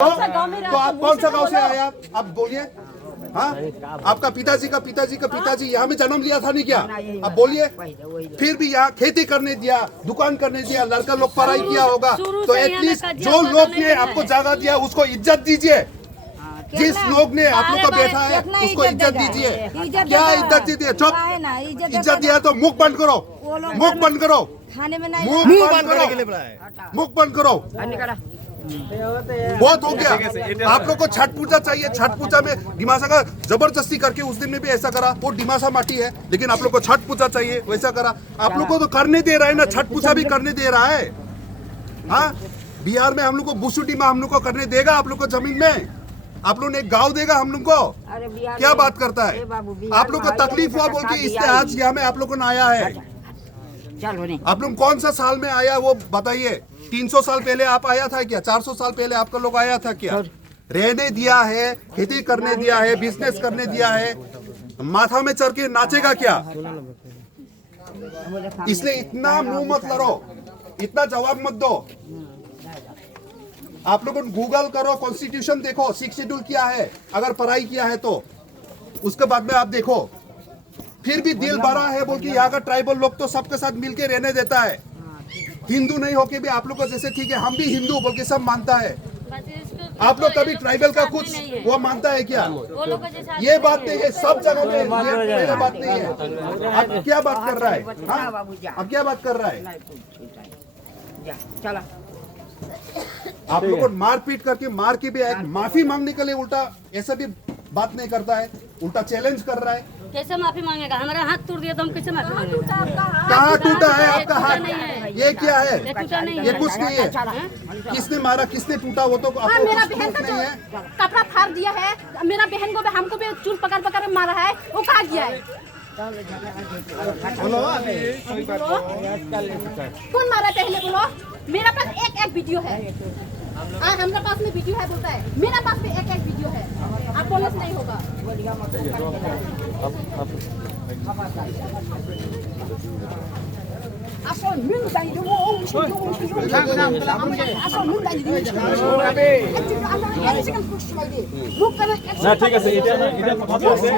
तो आप कौन सा गांव से आए आप बोलिए। हाँ, आपका पिताजी का पिताजी यहाँ में जन्म लिया था नहीं क्या? अब बोलिए। फिर भी यहाँ खेती करने दिया, दुकान करने दिया, लड़का लोग पढ़ाई किया होगा तो एटलीस्ट जो लोग ने आपको जगह दिया उसको इज्जत दीजिए। जिस लोग ने आप लोग को बैठा है उसको इज्जत दीजिए। क्या इज्जत दीजिए? चुप। इज्जत दिया तो मुख बंद करो, मुख बंद करो, मुख बंद करो। बहुत हो गया। आप लोग को छठ पूजा चाहिए। छठ पूजा में डिमासा का जबरदस्ती करके उस दिन में भी ऐसा करा। वो डिमासा माटी है लेकिन आप लोग को छठ पूजा चाहिए, वैसा करा। आप लोग को तो करने दे रहा है ना, छठ पूजा भी करने दे रहा है। हाँ, बिहार में हम लोग को बुसुटी में हम लोग को करने देगा आप लोग को जमीन में? आप लोग ने एक गाँव देगा हम लोग को? क्या बात करता है? आप लोग को तकलीफ हुआ बोल के इसलिए आज यहाँ में आप लोग को आया है। आप लोग कौन सा साल में आया वो बताइए। 300 साल पहले आप आया था क्या? 400 साल पहले आपका लोग आया था क्या? रहने दिया है, खेती करने दिया है, बिजनेस करने दिया है, माथा में चढ़ के नाचेगा क्या? इसलिए इतना मुंह मत लड़ो, इतना जवाब मत दो। आप लोग गूगल करो, कॉन्स्टिट्यूशन देखो, 6 शेड्यूल क्या है, अगर पढ़ाई किया है तो उसके बाद में आप देखो। फिर भी दिल बड़ा है बोल के यहाँ का ट्राइबल लोग तो सबके साथ मिलके रहने देता है। हिंदू नहीं होके भी आप लोग को जैसे ठीक है हम भी हिंदू बोल के सब मानता है। आप लोग कभी ट्राइबल का कुछ वो मानता है क्या? ये बात नहीं है, सब जगह में ये बात नहीं है। आप क्या बात कर रहा है? अब क्या बात कर रहा है? आप लोग को मार पीट करके मार के भी माफी मांगने के लिए उल्टा ऐसा भी बात नहीं करता है, उल्टा चैलेंज कर रहा है। कैसे माफी मांगेगा? हमारा हाथ टूट दिया तो हम कैसे माफी मांगेगा? कहाँ टूटा है आपका हाथ? ये क्या है? ये कुछ नहीं है। किसने मारा, किसने टूटा वो तो आपको मेरा कुछ बहन प्रूफ का नहीं जो है। कपड़ा फाड़ दिया है, मेरा बहन को भी हमको भी चूल पकड़ पकड़ के मारा है, वो कहाँ गया है? कौन मारा पहले बोलो? मेरा पास एक वीडियो है। हमारे पास में वीडियो है बोलता है, मेरा पास में एक वीडियो है। आप बोलने से नहीं होगा। ঠিক আছে, এটা কথা আছে।